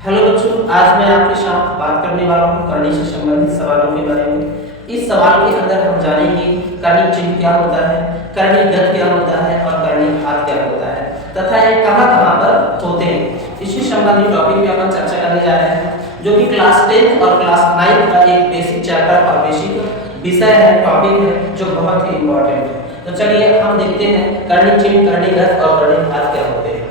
Hello बच्चों, आज मैं आपके साथ बात करने वाला हूँ करनी से संबंधित सवालों के बारे में। इस सवाल के अंदर हम जानेंगे करनी चिन्ह क्या होता है, करनी गत क्या होता है और करनी घात क्या होता है तथा ये कहाँ-कहाँ पर होते हैं। इसी संबंधित टॉपिक पे अपन चर्चा करने जा रहे हैं, जो कि क्लास 10 और क्लास 9 का एक बेसिक चैप्टर और बेसिक विषय है, टॉपिक है, जो बहुत ही इंपॉर्टेंट है। तो चलिए हम देखते हैं करनी चिन्ह, करनी गत और करनी घात क्या होते हैं।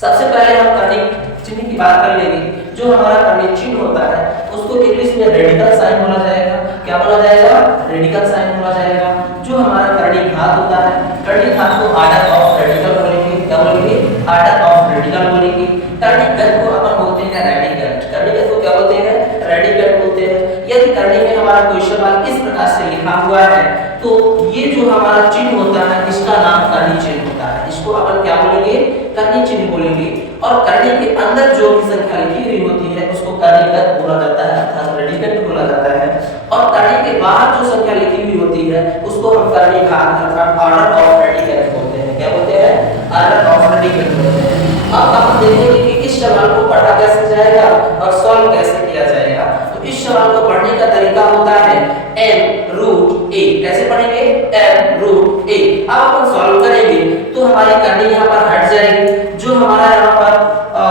सबसे पहले हम करनी चिन्ह की बात कर लेंगे। जो हमारा करनी चिन्ह होता है उसको इंग्लिश में रेडिकल साइन बोला जाएगा। क्या बोला जाएगा? रेडिकल साइन बोला जाएगा। जो हमारा करनी घात होता है, करनी घात को ऑर्डर ऑफ रेडिकल बोलेंगे। क्या बोलेंगे? ऑर्डर ऑफ रेडिकल बोलेंगे। करनी गत को अपन बोलते हैं रेडिकल। करनी गत को क्या बोलते हैं? रेडिकल बोलते हैं। यदि करनी में हमारा कोई सवाल इस प्रकार से लिखा हुआ है तो ये जो हमारा चिन्ह होता है इसका नाम करनी चिन्ह होता है। इसको अपन क्या बोलेंगे? करनी चिन्ह बोलेंगे। और करनी के अंदर जो भी संख्या लिखी हुई होती है उसको करनीगत बोला जाता है अर्थात रेडिकल बोला जाता है। और करनी के बाहर जो संख्या लिखी हुई होती है उसको हम करनी घात अर्थात ऑर्डर ऑफ रेडिकल बोलते हैं। क्या बोलते हैं? ऑर्डर ऑफ रेडिकल बोलते हैं। अब हम देखेंगे कि इस सवाल को पढ़ा कैसे जाएगा और सॉल्व कैसे किया जाएगा। तो इस सवाल को पढ़ने का तरीका होता है n√a। कैसे पढ़ेंगे? n√a। अब अपन सॉल्व करेंगे तो हमारी करनी यहाँ पर हट जाएगी। जो हमारा यहाँ पर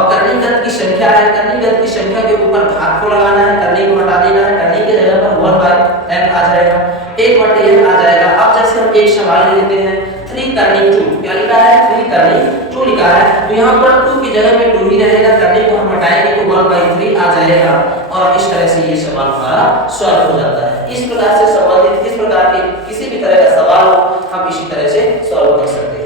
करनीगत की संख्या है, करनीगत की संख्या के ऊपर घात को लगाना है, करनी को हटा देना है। करनी की जगह पर 1/n आ जाएगा, 1/n आ जाएगा। अब जैसे हम एक सवाल ले लेते हैं 3 करनी 2। क्या लिखा है? 3 करनी 2 लिखा है। तो यहाँ पर 2 की जगह में 2 ही रहेगा। करनी को हम हटाएंगे तो 1/3 आ जाएगा और इस तरह से ये सवाल हमारा सॉल्व हो जाता है। इस प्रकार से संबंधित इस प्रकार के किसी भी तरह का सवाल हम इसी तरह से सॉल्व कर सकते हैं।